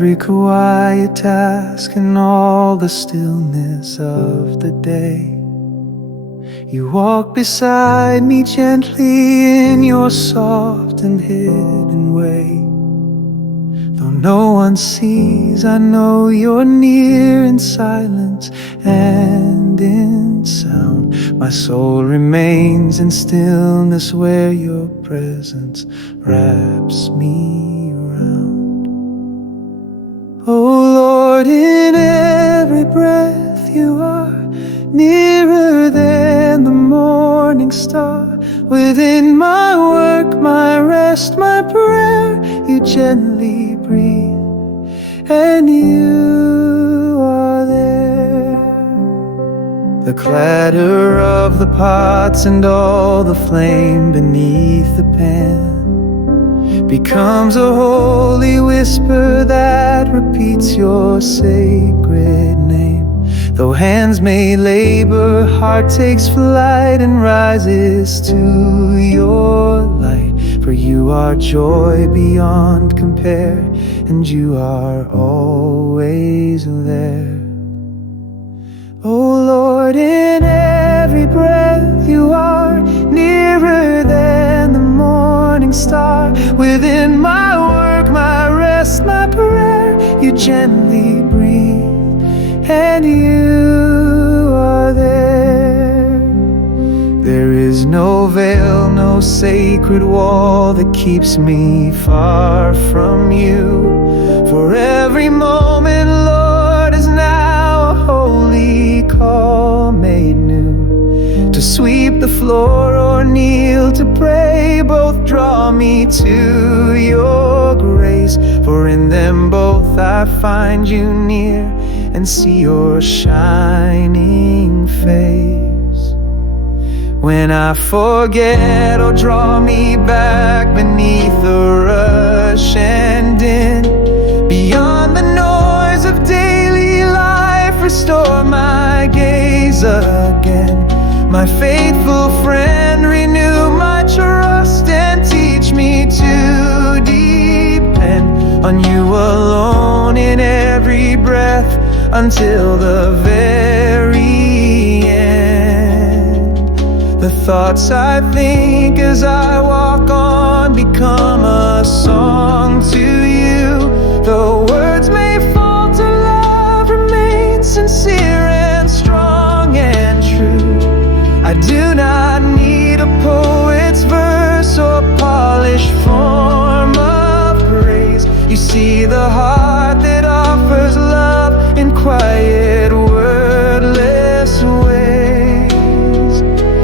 every quiet task and all the stillness of the day. You walk beside me gently in your soft and hidden way. Though no one sees, I know you're near in silence and in sound. My soul remains in stillness where your presence wraps me around. Oh Lord, in every breath you are nearer than the morning star. Within my work, my rest, my prayer, you gently breathe, and you are there. The clatter of the pots and all the flame beneath the pan becomes a holy whisper that repeats your sacred name. Though hands may labor, heart takes flight and rises to your light. For you are joy beyond compare, and you are always there. Oh Lord, in every breath you are nearer than the morning star. Within my work, my rest, my prayer, you gently breathe, and you are there. There is no veil, no sacred wall that keeps me far from you. For every moment, Lord, is now a holy call made new. To sweep the floor or kneel to pray, both draw me to your grace. For in them both I find you near and see your shining face. When I forget, oh, draw me back beneath the rush and din. Beyond the noise of daily life, restore my gaze again. My faithful friend, renew my trust and teach me to depend on you alone in every breath, until the very end. The thoughts I think as I walk on become a song to you. Though words may falter, love remains sincere and strong and true. I do not need a poet's verse or polished form of praise. You see the heart that offers love in quiet, wordless ways.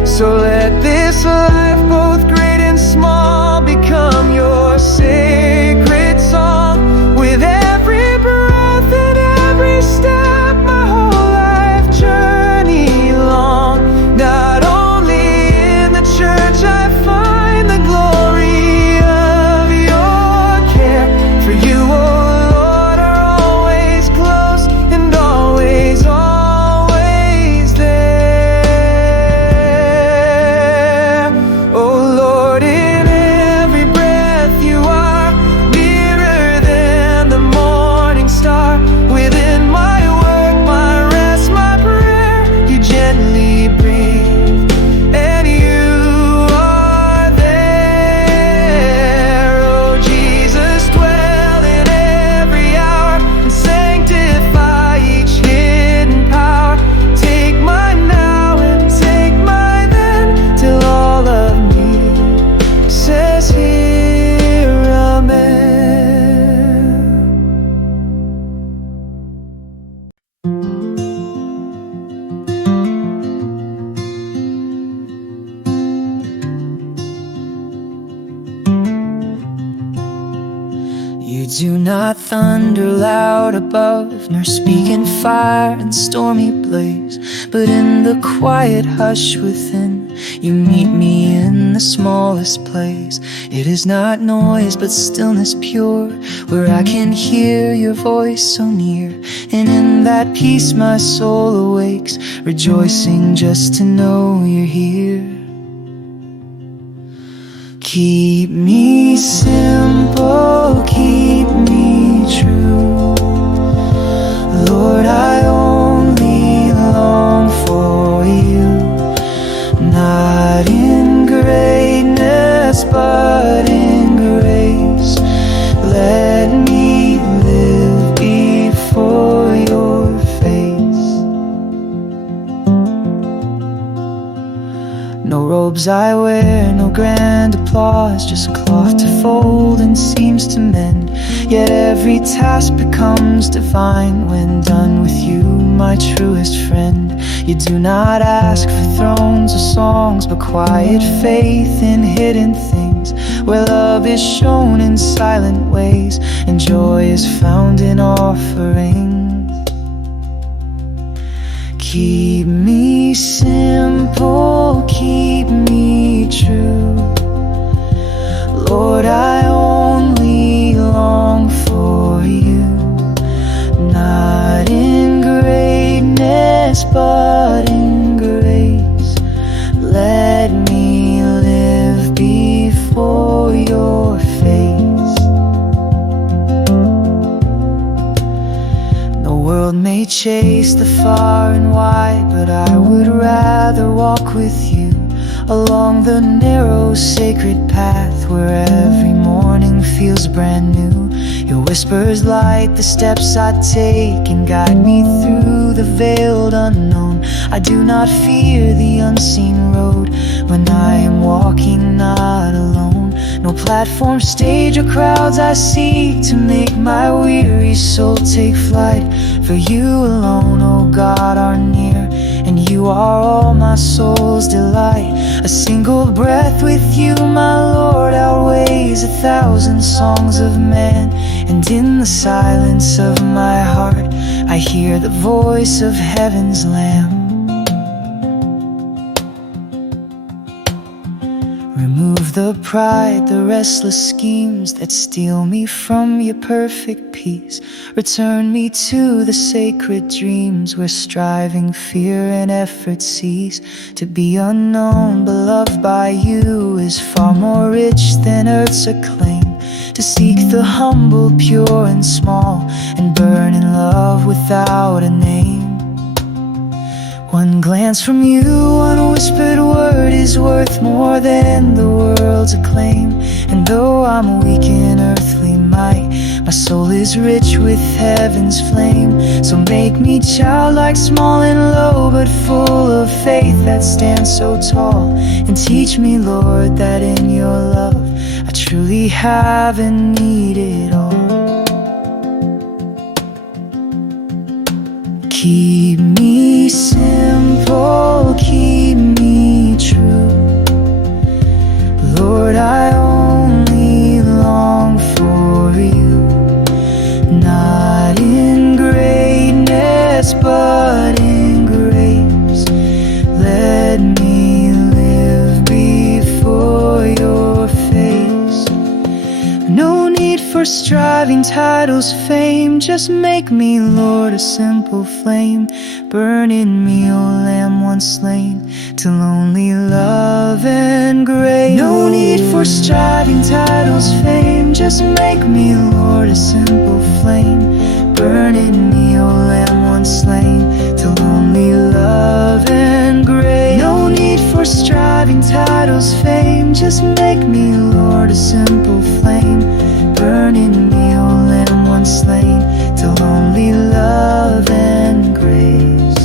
So let this life, both great and small, become your sacred song. With every breath and every step, my whole life journey long. Not only in the church I find the glory of your care. For you, oh Lord, are always close and always, always there. Oh Lord, in every breath you are nearer than the morning star. Within my work, my rest, my prayer, you gently breathe, and you are there. Oh Jesus, dwell in every hour and sanctify each hidden power. Take my now and take my then, till all of me says here, amen. You do not thunder loud above, nor speak in fire and stormy blaze, but in the quiet hush within, you meet me in the smallest place. It is not noise, but stillness pure, where I can hear your voice so near. And in that peace my soul awakes, rejoicing just to know you're here. Keep me simple, keep me true. Not in greatness, but in grace. Let me live before your face. No robes I wear, no grand applause, just cloth to fold and seams to mend. Yet every task becomes divine when done with you, my truest friend. You do not ask for thrones or songs, but quiet faith in hidden things, where love is shown in silent ways and joy is found in offerings. Keep me simple, keep me true. Lord, I only long for you. Not in greatness, but in grace. Let me live before your face. The world may chase the far and wide, but I would rather walk with you along the narrow sacred path where every morning feels brand new. Your whispers light the steps I take and guide me through the veiled unknown. I do not fear the unseen road when I am walking not alone. No platform, stage, or crowds I seek to make my weary soul take flight. For you alone, oh God, are near, and you are all my soul's delight. A single breath with you, my Lord, outweighs 1,000 songs of man. And in the silence of my heart, I hear the voice of heaven's Lamb. Remove the pride, the restless schemes that steal me from your perfect peace. Return me to the sacred dreams where striving, fear, and effort cease. To be unknown but loved by you is far more rich than earth's acclaim. To seek the humble, pure, and small, and burn in love without a name. One glance from you, one whispered word is worth more than the world's acclaim. And though I'm weak in earthly might, my soul is rich with heaven's flame. So make me childlike, small and low, but full of faith that stands so tall. And teach me, Lord, that in your love I truly have and need it all. Keep me simple, keep me true. Lord, I only long for you. Not in greatness, but in grace. Let me live before your face. No need for striving, titles, fame. Just make me, Lord, a simple flame. Burn in me, O Lamb once slain, till only love and grace. No need for striving, titles, fame. Just make me, Lord, a simple flame. Burn in me, O Lamb once slain, till only love and grace. No need for striving, titles, fame. Just make me, Lord, a simple flame. Burn in me, O Lamb once slain, till only love and grace.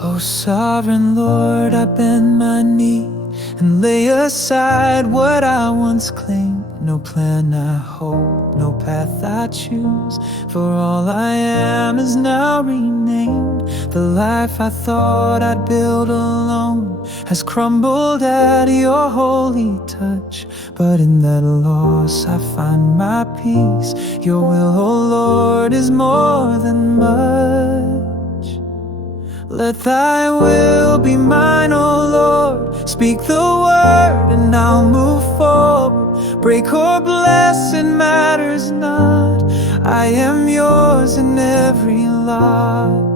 Oh, sovereign Lord, I bend my knee and lay aside what I once claimed. No plan I hope, no path I choose, for all I am is now renamed. The life I thought I'd build alone has crumbled at your holy touch. But in that loss I find my peace. Your will, oh Lord, is more than much. Let thy will be mine, O Lord. Speak the word and I'll move forward. Break or bless, it matters not. I am yours in every lot.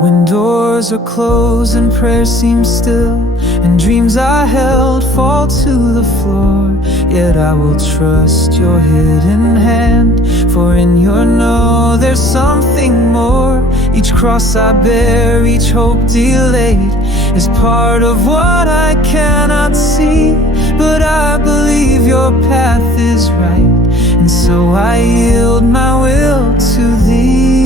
When doors are closed and prayer seems still, and dreams I held fall to the floor, yet I will trust your hidden hand, for in your no there's something more. Each cross I bear, each hope delayed, is part of what I cannot see. But I believe your path is right, and so I yield my will to thee.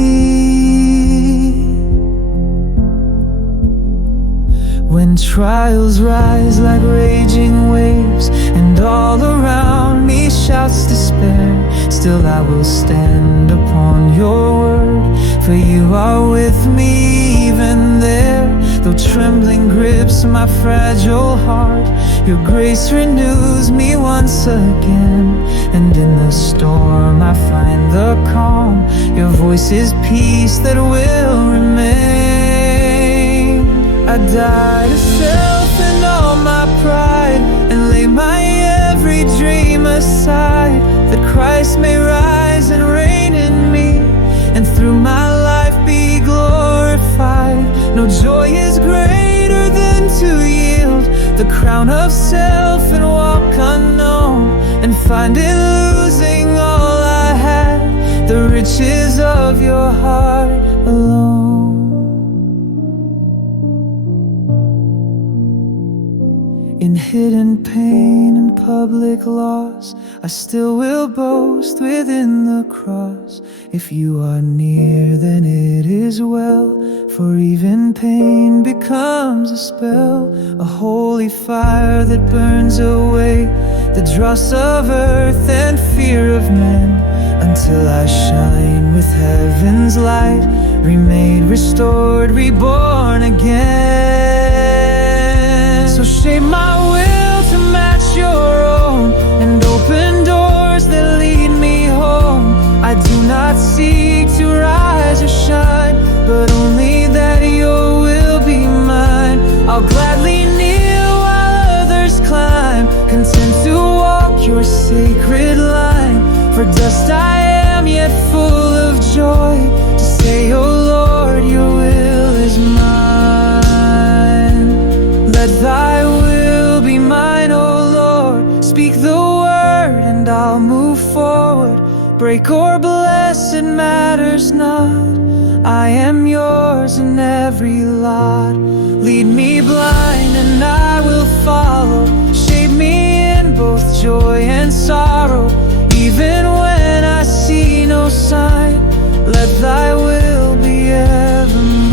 When trials rise like raging waves, and all around me shouts despair, still I will stand upon your word, for you are with me even there. Though trembling grips my fragile heart, your grace renews me once again. And in the storm I find the calm, your voice is peace that will remain. I die to self and all my pride, and lay my every dream aside, that Christ may rise and reign in me, and through my life be glorified. No joy is greater than to yield the crown of self and walk unknown, and find in losing all I had the riches of your heart alone. In hidden pain and public loss, I still will boast within the cross. If you are near, then it is well, for even pain becomes a spell, a holy fire that burns away the dross of earth and fear of men, until I shine with heaven's light, remade, restored, reborn again. So shape my will to match your own, and open doors that lead me home. I do not seek to rise or shine, but only that your will be mine. I'll gladly kneel while others climb, content to walk your sacred line. For dust I am, yet full of joy, to say, oh Lord, your will is mine. Let thy will be mine, oh Lord. Speak the word and I'll move forward. Break or bless, it matters not. I am yours in every lot. Lead me blind and I will follow. Shape me in both joy and sorrow, even when I see no sign. Let thy will be ever mine.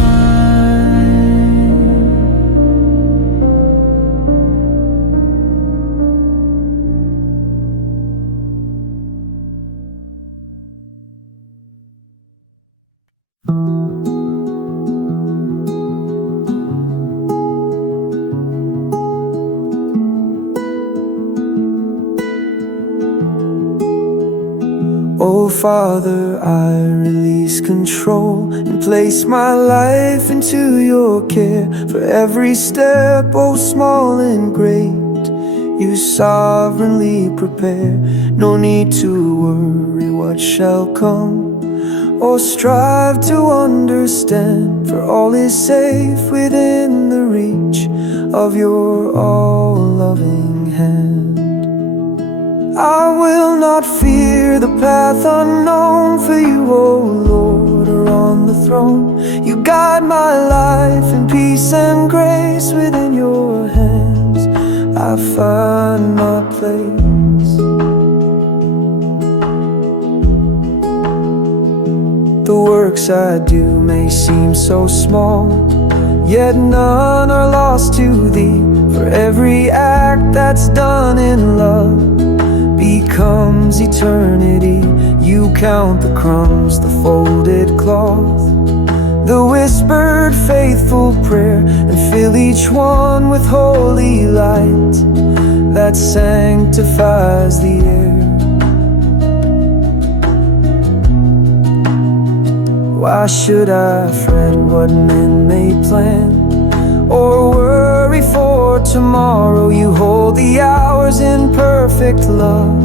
Oh Father, I release control and place my life into your care. For every step, oh small and great, you sovereignly prepare. No need to worry what shall come, or strive to understand, for all is safe within the reach of your all-loving hand. I will not fear the path unknown, for you, O Lord, are on the throne. You guide my life in peace and grace. Within your hands I find my place. The works I do may seem so small, yet none are lost to thee. For every act that's done in love becomes eternity. You count the crumbs, the folded cloth, the whispered faithful prayer, and fill each one with holy light that sanctifies the air. Why should I fret what men may plan, or worry for tomorrow? You hold the hours in perfect love,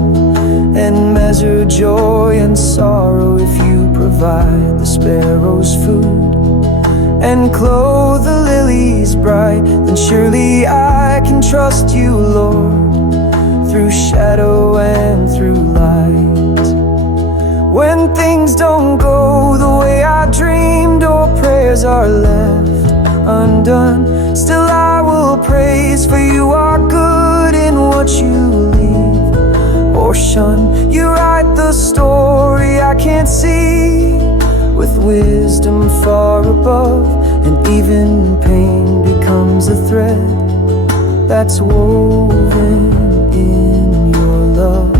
and measure joy and sorrow. If you provide the sparrows food, and clothe the lilies bright, then surely I can trust you, Lord, through shadow and through light. When things don't go the way I dreamed, or prayers are left undone, still I will praise, for you are good in what you leave or shun. You write the story I can't see, with wisdom far above, and even pain becomes a thread that's woven in your love.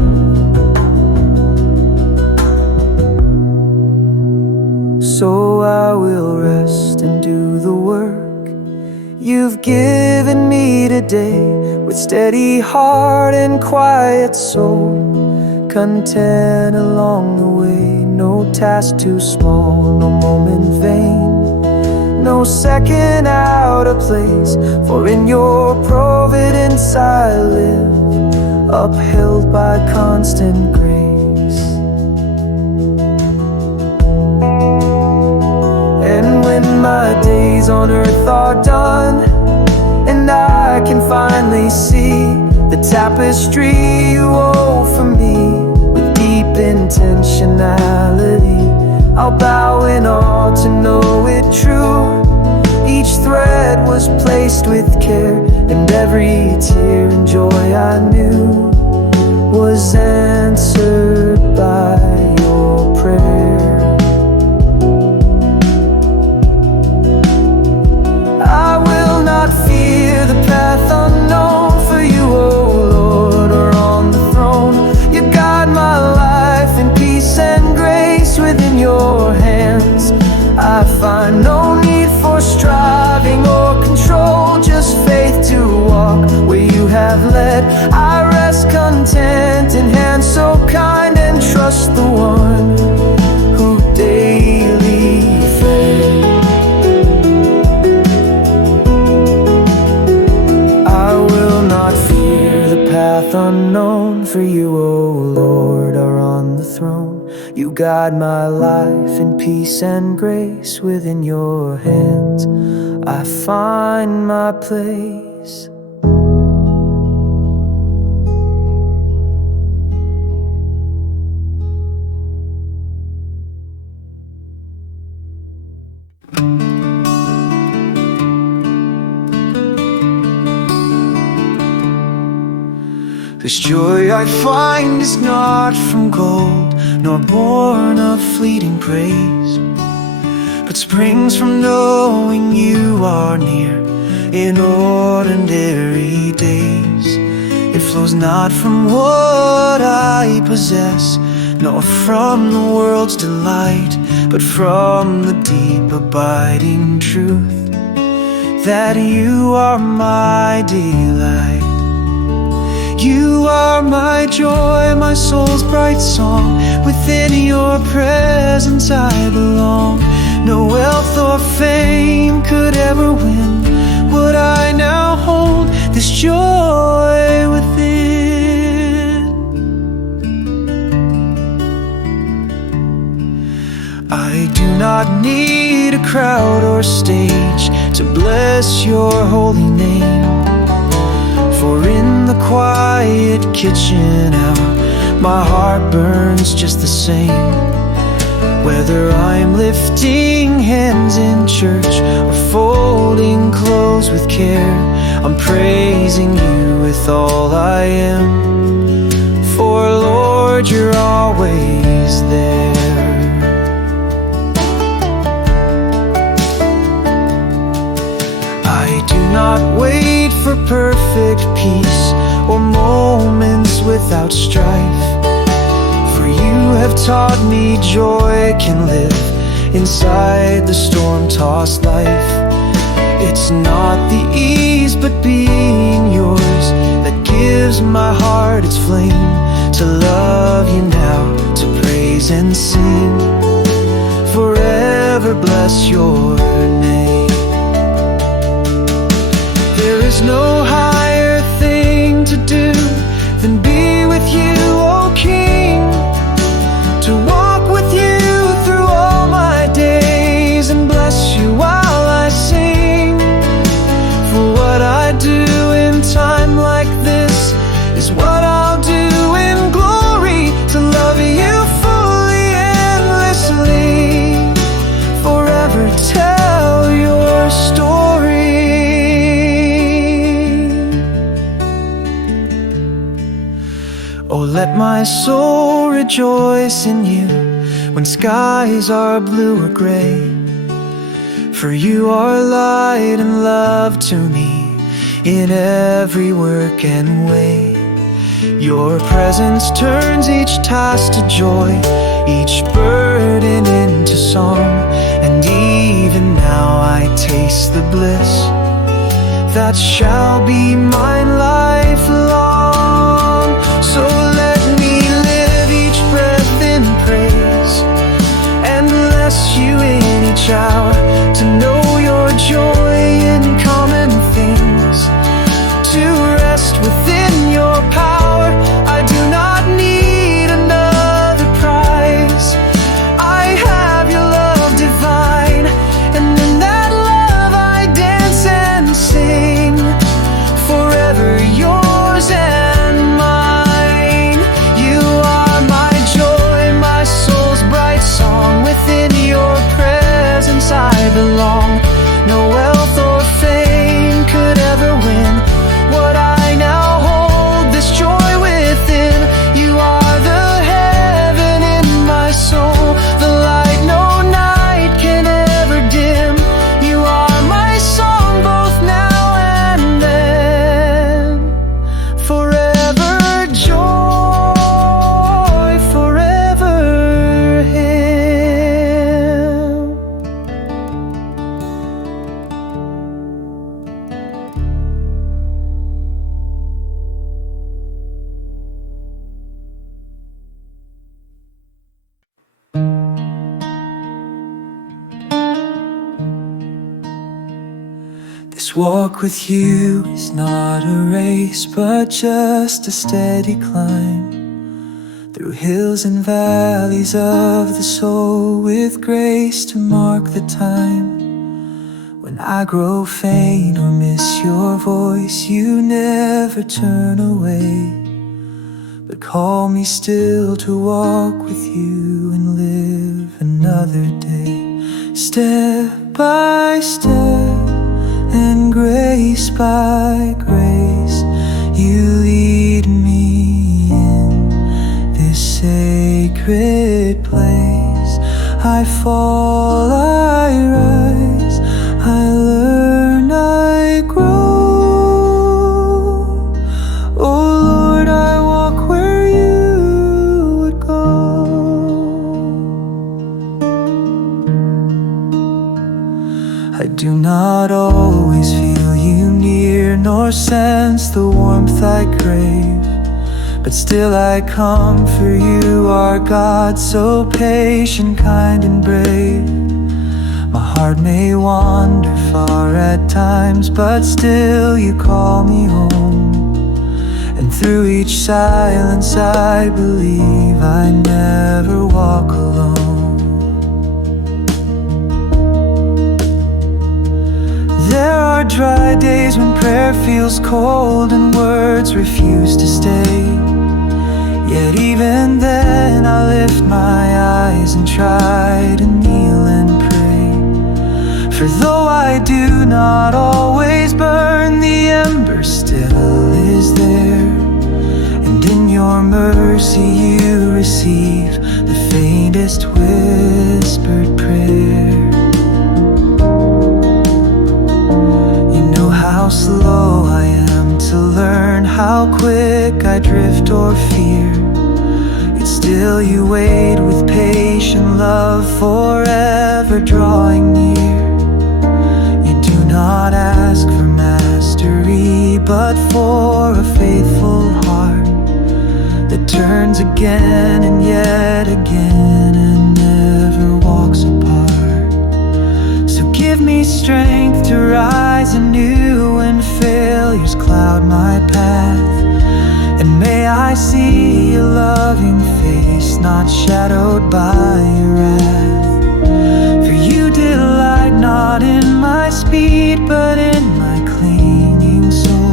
So I will rest and do the work you've given me today, with steady heart and quiet soul, content along the way. No task too small, no moment vain, no second out of place, for in your providence I live, upheld by constant grace. And when my days on earth are done, and I can finally see the tapestry you wove for me with deep intentionality, I'll bow in awe to know it true. Each thread was placed with care, and every tear and joy I knew was answered by your prayer. I will not fear the path unknown, for you, O Lord, are on the throne. You guide my life in peace and grace within your hands. I find no need for striving or control, just faith to walk where you have led. I rest content in hands so kind, and trust the one who daily fed. I will not fear the path unknown, for you, O Lord, are on the throne. You guide my life in peace and grace within your hands. I find my place. This joy I find is not from gold, nor born of fleeting praise, but springs from knowing you are near in ordinary days. It flows not from what I possess, nor from the world's delight, but from the deep abiding truth that you are my delight. You are my joy, my soul's bright song. Within your presence I belong. No wealth or fame could ever win what I now hold, this joy within. I do not need a crowd or stage to bless your holy name, for in the quiet kitchen hour my heart burns just the same. Whether I'm lifting hands in church or folding clothes with care, I'm praising you with all I am, for Lord, you're always there. I do not wait for perfect peace or moments without strife, for you have taught me joy can live inside the storm-tossed life. It's not the ease but being yours that gives my heart its flame, to love you now, to praise and sing, forever bless your name. There is no higher thing to do than be with you, O King, to walk with you through all my days and bless you while I do in time like this is what I'll do in glory, to love you fully, endlessly, forever tell your story. Oh, let my soul rejoice in you when skies are blue or gray, for you are light and love to me in every work and way. Your presence turns each task to joy, each burden into song, and even now I taste the bliss that shall be mine lifelong. So let me live each breath in praise and bless you in each hour, to know your joy in common things, to rest within your power. I do not need another prize. I have your love divine, and in that love I dance and sing, forever yours and mine. You are my joy, my soul's bright song. Within your presence I belong. No wealth or fame could ever win what I now hold, this joy within. You are the heaven in my soul, the light no night can ever dim. You are my song both now and then, forever joy, forever him. This walk with you is not a race, but just a steady climb through hills and valleys of the soul, with grace to mark the time. When I grow faint or miss your voice, you never turn away, but call me still to walk with you and live another day. Step by step and grace by grace, you lead me in this sacred place. I fall, I rise, I learn, I grow. Oh Lord, I walk where you would go. I do not always feel you near, nor sense the warmth I crave, but still I come, for you are God, so patient, kind and brave. My heart may wander far at times, but still you call me home. And through each silence I believe I never walk alone. There are dry days when prayer feels cold and words refuse to stay. Yet even then I lift my eyes and try to kneel and pray. For though I do not always burn, the ember still is there, and in your mercy you receive the faintest whispered prayer. You know how slow I am to learn, how quick I drift or fear, yet still you wait with patient love, forever drawing near. You do not ask for mastery, but for a faithful heart that turns again and yet again and never walks apart. So give me strength to rise anew when failures cloud my path, and may I see your loving face, not shadowed by your wrath. For you delight not in my speed, but in my clinging soul.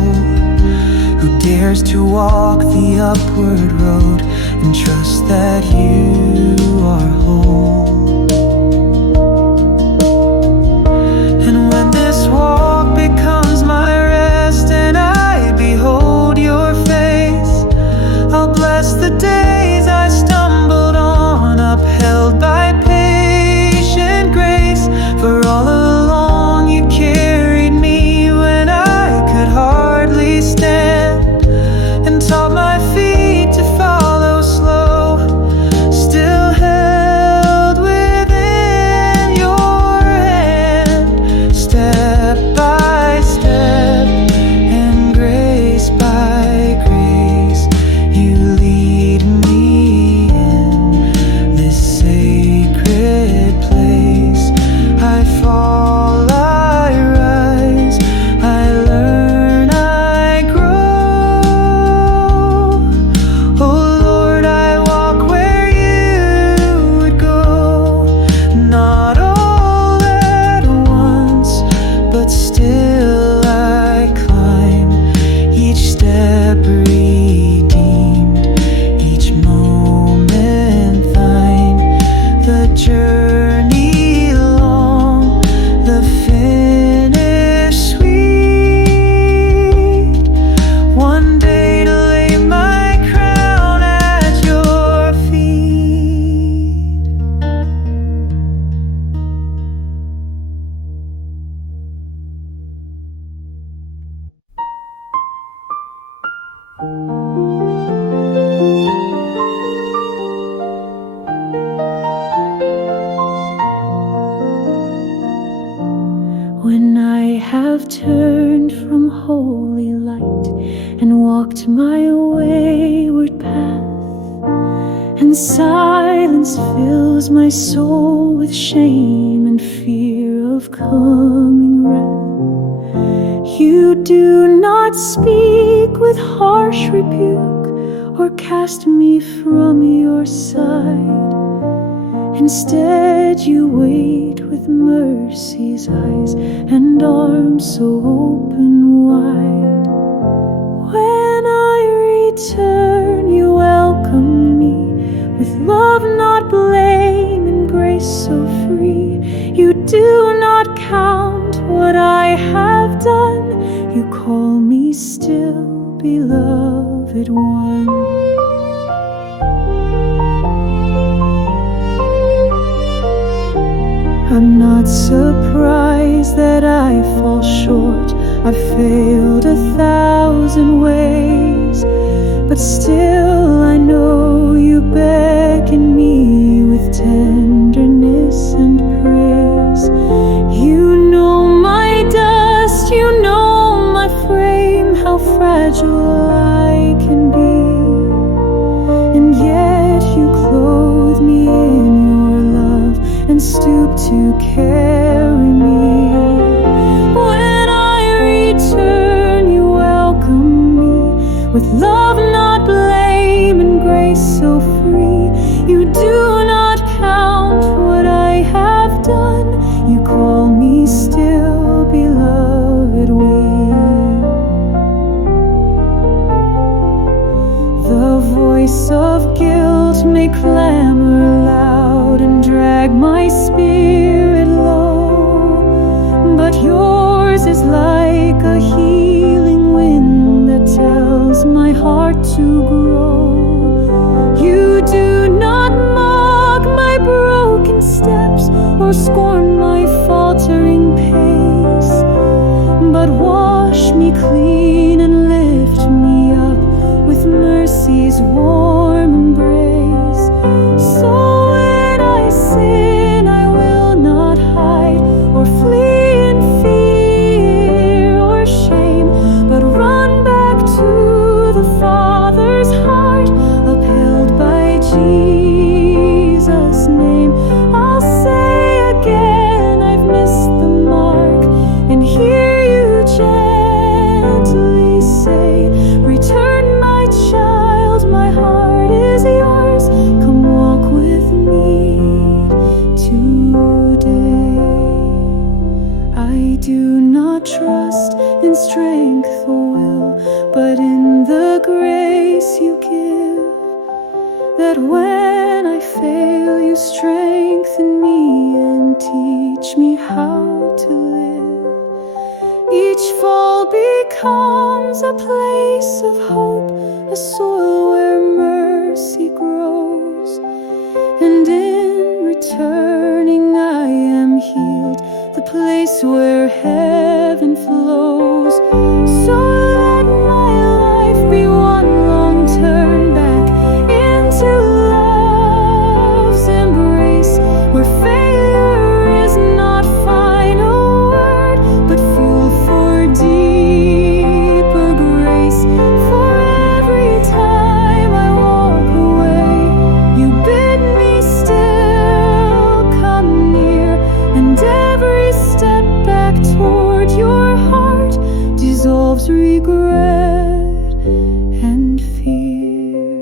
dares to walk the upward road and trust that you are home. And when this walk becomes my rest and I behold your face, I'll bless the days I stumbled on, upheld by patient grace. For all along you carried me when I could hardly stand, and taught my feet to follow slow, still held within your hand, step by step and grace by grace. You lead me in this sacred place. I fall, I rise, I learn, I grow. Oh Lord, I walk where you would go, not all at once, but still I climb, each step redeemed, each moment thine. The journey long, the finish sweet. One day to lay my crown at your feet. When I have turned from holy light and walked my wayward path, and silence fills my soul with shame and fear of coming wrath, you do not speak with harsh rebuke or cast me from your side. Instead, you wait with mercy's eyes and arms so open wide. When I return, you welcome me with love, not blame, and grace so free. You do not count what I have done. You call me still, beloved one. I'm not surprised that I fall short. I've failed 1,000 ways, but still I know you beckon me with tenderness and praise. You know my dust, you know my frame, how fragile I can be, and yet you clothe me in your love and stoop to carry me. When I return, you welcome me with love, not blame, and grace so free. You do not count what I have done. You call me still, beloved one. The voice of guilt may clamor loud and drag my spirit low, but yours is like a healing wind that tells my heart to grow. You do not mock my broken steps or scorn my faltering pace, but wash me clean and lift me up with mercy's warm embrace. So when I sin, I will not hide or flee in fear or shame, but run back to the Father's heart, upheld by Jesus' name. I'll say again, I've missed the mark, and hear you gently say, return my child, my heart is yours, come walk with me today. I do not trust in strength or will, but in the grace that when I fail, you strengthen me and teach me how to live. Each fall becomes a place of hope, a soil where mercy grows. And in returning I am healed, the place where heaven flows. So let my life be one long turn back into love's embrace, where failure is not final word, but fuel for deeper grace. For every time I walk away, you bid me still come near, and every step back toward your heart dissolves regret and fear.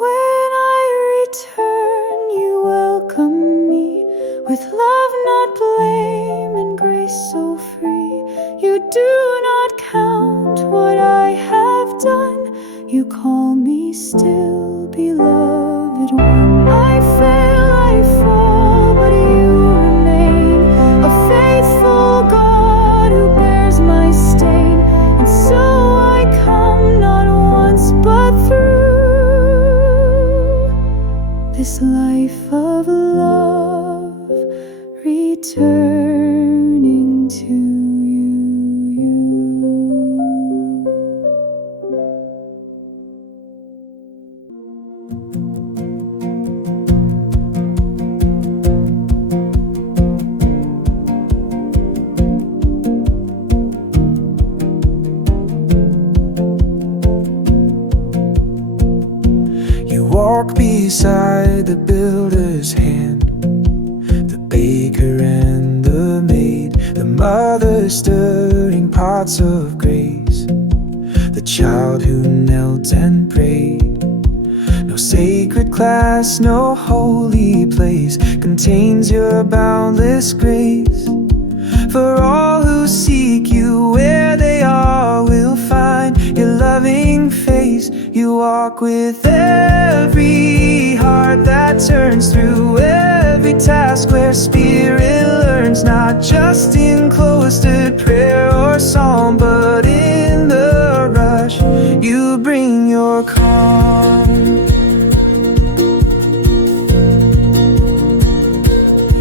When I return, you welcome me with love, not blame, and grace so free. You do not count what I have done, you call me still beloved one. I fail, I fall, but you remain a faithful God who bears my stain. And so I come not once but through this life of love, returning to you. You walk beside the builder's hand, the baker and the maid, the mother stirring pots of grace, the child who knelt and prayed. No sacred class, no holy place contains your boundless grace. For all who seek you where they are will find your loving face. You walk with every heart that turns through every task where spirit learns, not just in cloistered prayer or psalm, but in the rush you bring your calm.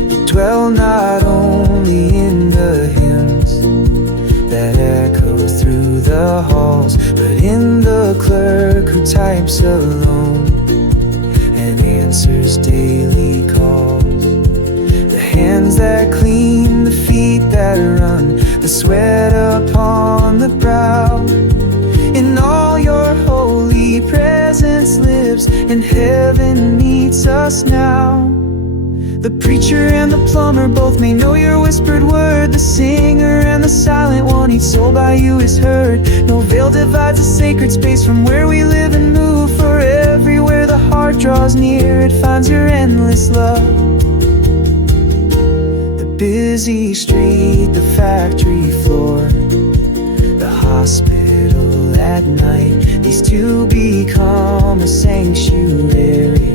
You dwell not only in the hymns that echo through the halls, but in the clerk who types alone and answers daily calls. The hands that clean, the feet that run, the sweat upon the brow. In all your holy presence lives, and heaven meets us now. The preacher and the plumber both may know your whispered word. The singer and the silent one, each soul by you is heard. No veil divides a sacred space from where we live and move. For everywhere the heart draws near, it finds your endless love. The busy street, the factory floor, the hospital at night, these two become a sanctuary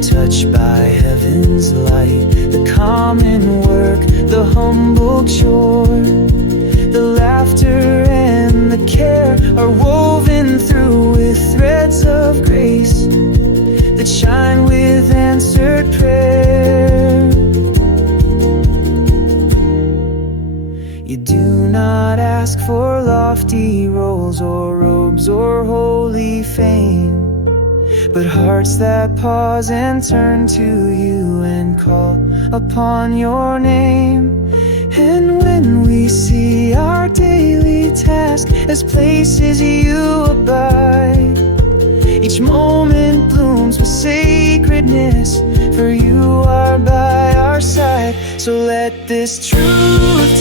touched by heaven's light. The common work, the humble chore, the laughter and the care are woven through with threads of grace that shine with answered prayer. You do not ask for lofty roles or robes or holy fame, but hearts that pause and turn to you and call upon your name. And when we see our daily task as places you abide, each moment blooms with sacredness, for you are by our side. So let this truth